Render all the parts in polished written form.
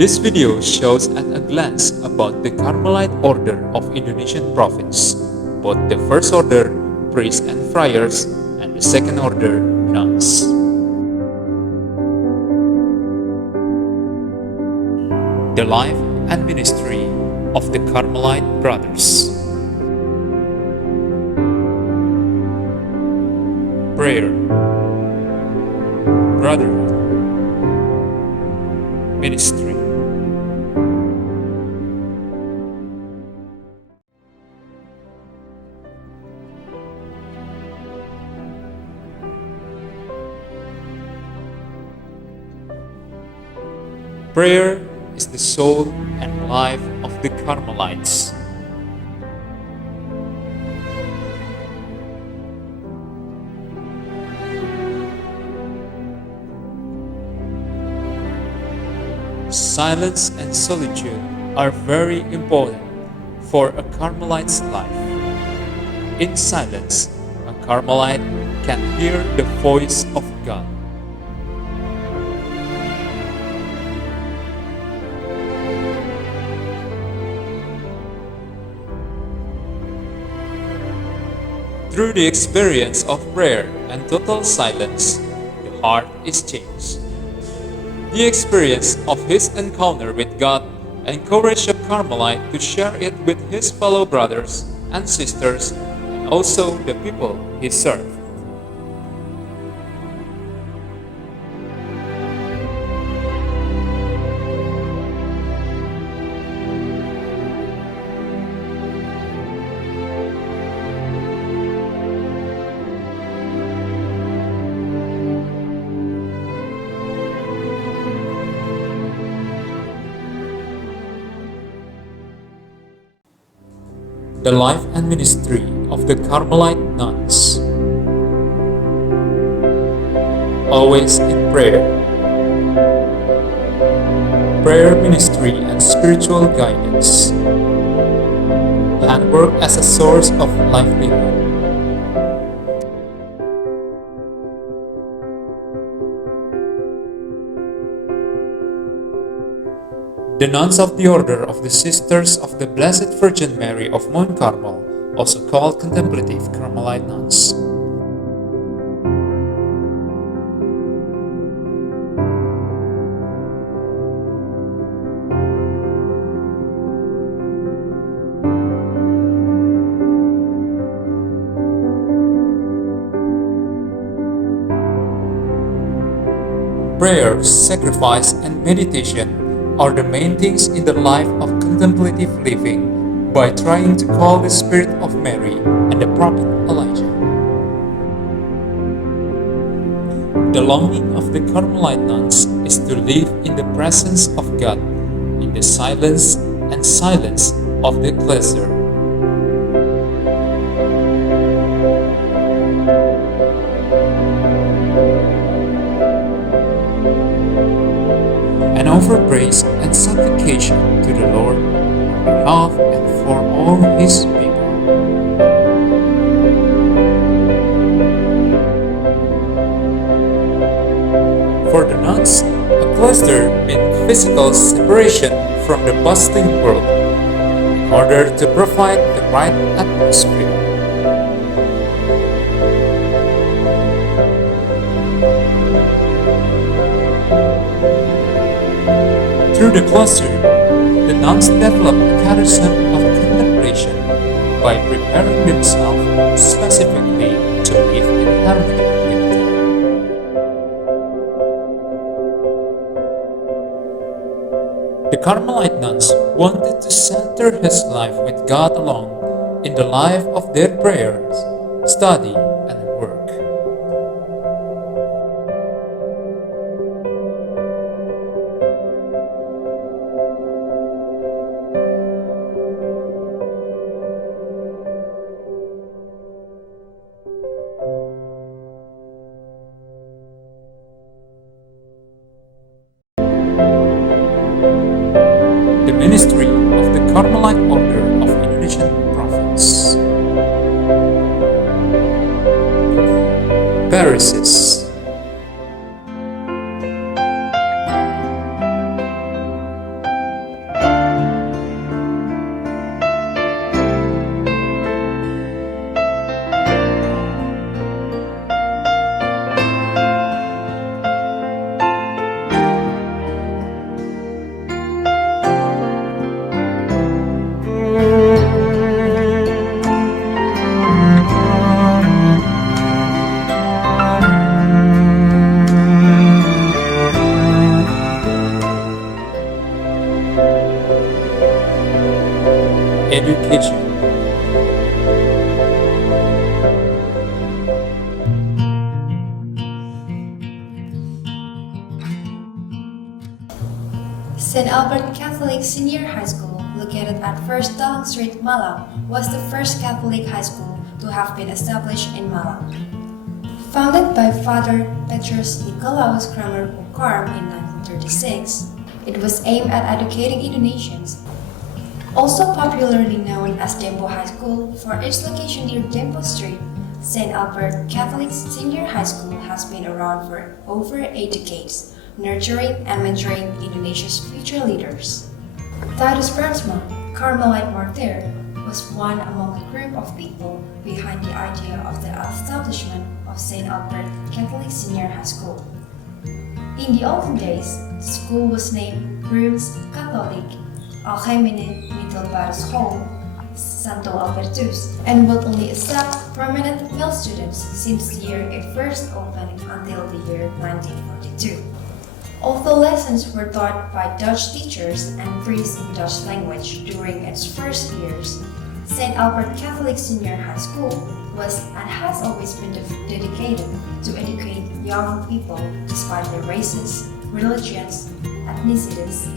This video shows at a glance about the Carmelite Order of Indonesian province, both the first order, priests and friars, and the second order, nuns. The life and ministry of the Carmelite brothers. Prayer, brotherhood, ministry. Prayer is the soul and life of the Carmelites. Silence and solitude are very important for a Carmelite's life. In silence, a Carmelite can hear the voice of God. Through the experience of prayer and total silence, the heart is changed. The experience of his encounter with God encouraged a Carmelite to share it with his fellow brothers and sisters and also the people he served. The life and ministry of the Carmelite nuns. Always in prayer. Prayer ministry and spiritual guidance. Handwork as a source of livelihood. The nuns of the Order of the Sisters of the Blessed Virgin Mary of Mount Carmel, also called contemplative Carmelite nuns. Prayer, sacrifice, and meditation are the main things in the life of contemplative living by trying to call the spirit of Mary and the prophet Elijah. The longing of the Carmelite nuns is to live in the presence of God, in the silence and silence of the cloister. And offer praise and supplication to the Lord on behalf and for all His people. For the nuns, a cloister meant physical separation from the bustling world in order to provide the right atmosphere. Through the cloister, the nuns developed a charism of contemplation by preparing themselves specifically to live in harmony with God. The Carmelite nuns wanted to center his life with God alone in the life of their prayers, study, and work. The ministry of the Carmelite Order of Indonesian province. Parishes. education. St. Albert Catholic Senior High School, located at First Dalang Street, Malang, was the first Catholic high school to have been established in Malang. Founded by Father Petrus Nicolaus Kramer Ukarm in 1936, it was aimed at educating Indonesians. Also popularly known as Dempo High School for its location near Dempo Street, St. Albert Catholic Senior High School has been around for over 8 decades, nurturing and mentoring Indonesia's future leaders. Titus Bernsma, Carmelite martyr, was one among a group of people behind the idea of the establishment of St. Albert Catholic Senior High School. In the olden days, the school was named Rooms Katholiek Algemene Middelbare Santo Albertus and would only accept permanent male students since the year it first opened until the year 1942. Although lessons were taught by Dutch teachers and priests in Dutch language during its first years, St. Albert Catholic Senior High School was and has always been dedicated to educate young people despite their races, religions, ethnicities,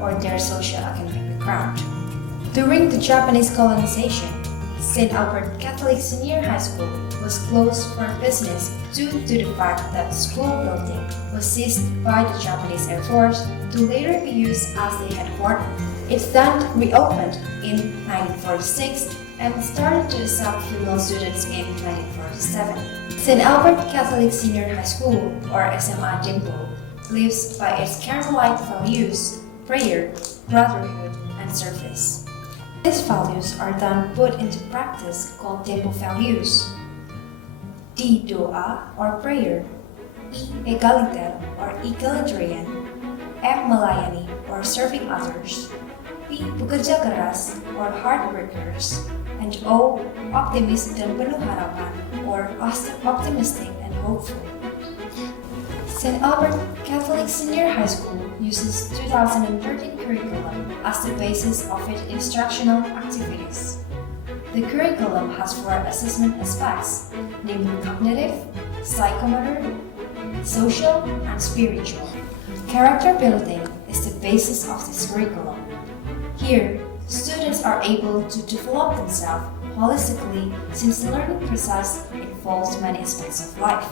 or their socio-economic background. During the Japanese colonization, St. Albert Catholic Senior High School was closed for business due to the fact that the school building was seized by the Japanese Air Force to later be used as the headquarters. It then reopened in 1946 and started to accept female students in 1947. St. Albert Catholic Senior High School, or SMA Dempo, lives by its Carmelite values, prayer, brotherhood, and service. These values are then put into practice called Dempo values. D. Doa or prayer, E. Egaliter or egalitarian, M. Melayani or serving others, P. Pekerja keras or hard workers, and O. Optimis dan penuh harapan or optimistic and hopeful. St. Albert Catholic Senior High School uses 2013 curriculum as the basis of its instructional activities. The curriculum has 4 assessment aspects, namely cognitive, psychomotor, social, and spiritual. Character building is the basis of this curriculum. Here, students are able to develop themselves holistically since the learning process involves many aspects of life.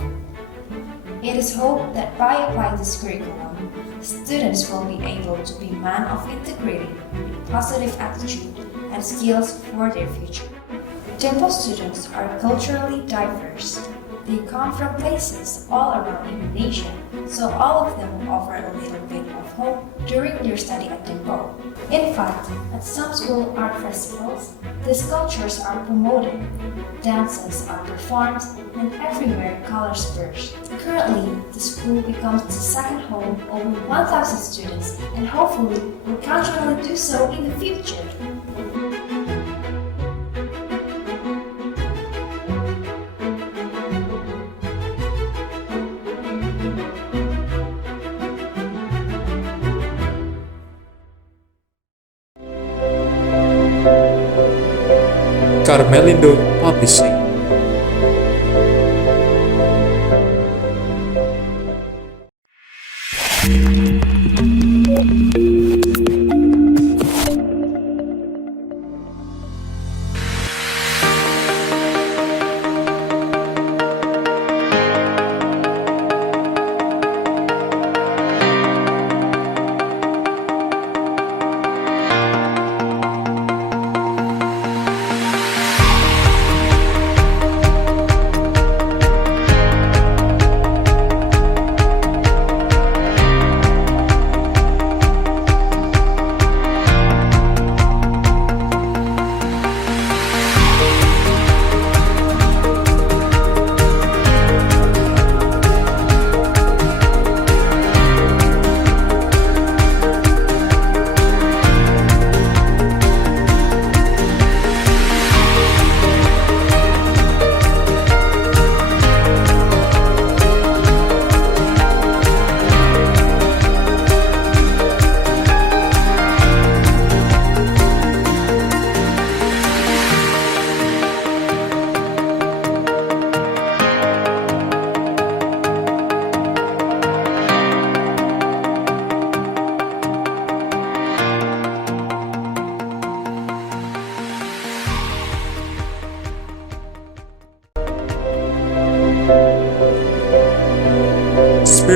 It is hoped that by applying this curriculum, students will be able to be men of integrity, positive attitude, and skills for their future. Dempo students are culturally diverse. They come from places all around Indonesia, so all of them offer a little bit of home during their study at Dempo. In fact, at some school art festivals, these cultures are promoted, dances are performed, and everywhere colors burst. Currently, the school becomes the second home over 1,000 students and hopefully will continue to do so in the future. Carmelindo Publishing.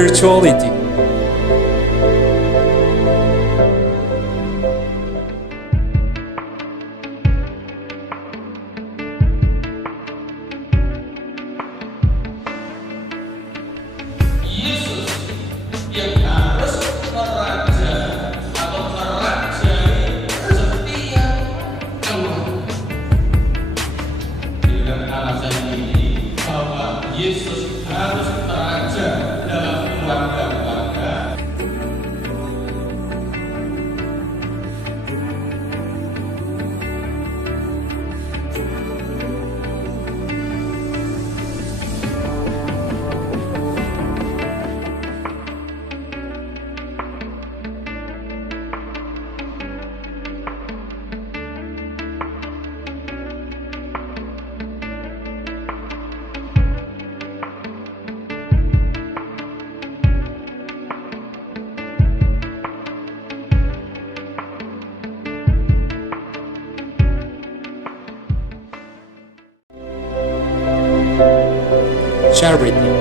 spirituality. Yesus yang harus meraja atau merajai setiap keluarga. Dengan alasan ini bahwa Yesus harus meraja dalam keluarga-keluarga. Charity.